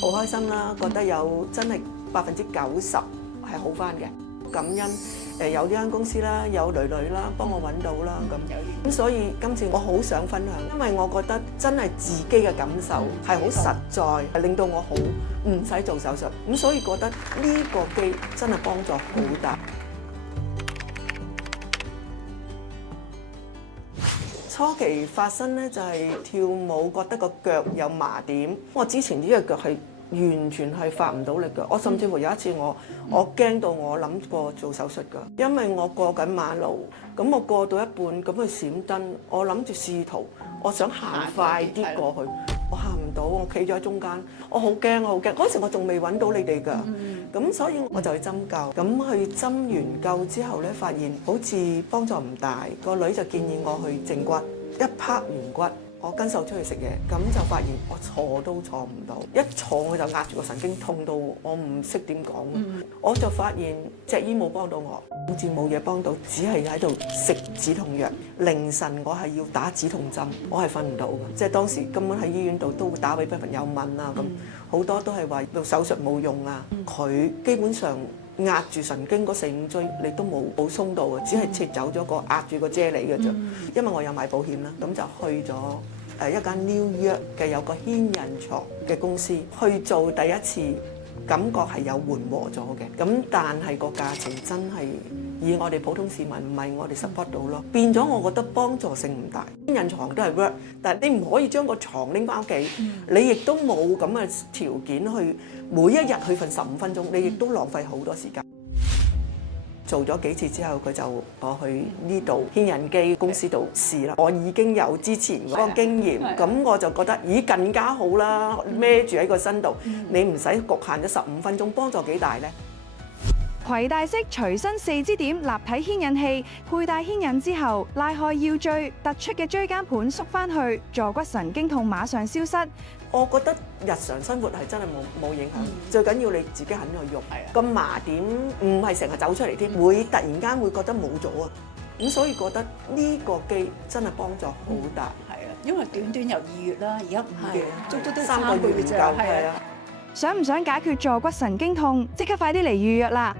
好開心啦，覺得有真係90%係好翻嘅，感恩有呢間公司啦，有女女啦幫我揾到啦咁，所以今次我好想分享，因為我覺得真係自己嘅感受係好實在，令到我好唔使做手術，咁所以覺得呢個機真係幫助好大。初期發生咧就係跳舞覺得個腳有麻點，我之前呢隻腳係完全係發唔到力嘅，我甚至乎有一次我驚到我諗過做手術㗎，因為我過緊馬路，咁我過到一半咁佢閃燈，我諗住試圖我想行快啲過去，我行唔到，我企咗喺中間，我好驚，嗰時我仲未揾到你哋㗎，咁所以我就去針灸，咁去針完灸之後咧，發現好似幫助唔大，個女就建議我去正骨，一拍完骨。我跟手出去食嘢，咁就發現我坐都坐唔到，一坐我就壓住個神經，痛到我唔識點講。我就發現隻醫冇幫到我，好似冇嘢幫到，只係喺度食止痛藥。凌晨我係要打止痛針，我係瞓唔到嘅。即係當時根本喺醫院度都會打俾朋友問啊，咁好多都係話做手術冇用啊。佢基本上壓住神經嗰4、5椎，你都冇鬆到嘅，只係切走咗個壓住個啫喱嘅啫。因為我有買保險啦，咁就去咗一間 New York 嘅有個牽引床嘅公司去做第一次，感覺係有緩和咗嘅。咁但係個價錢真係以我哋普通市民唔係我哋 support 到咯，變咗我覺得幫助性唔大。牽引床都係 work， 但係你唔可以將個床拎翻屋企，你亦都冇咁嘅條件去每一日去瞓15分鐘，你亦都浪費好多時間。做咗幾次之後，佢就我去呢度牽引機公司度試啦。我已經有之前嗰個經驗，咁我就覺得咦更加好啦，孭住喺個身度，你唔使局限咗15分鐘，幫助幾大呢？攜帶式隨身4支點立體牽引器，佩戴牽引之後，拉開腰椎，突出嘅椎間盤縮翻去，坐骨神經痛馬上消失。我覺得日常生活係真係冇影響，最緊要你自己肯去喐。個麻點唔係成日走出嚟添，會突然間會覺得冇咗啊。咁所以覺得呢個機真係幫助好大。係啊，因為短短由2月啦，而家5月，足足都3個月唔夠。係啊。想唔想解決坐骨神經痛？即刻快啲嚟預約啦！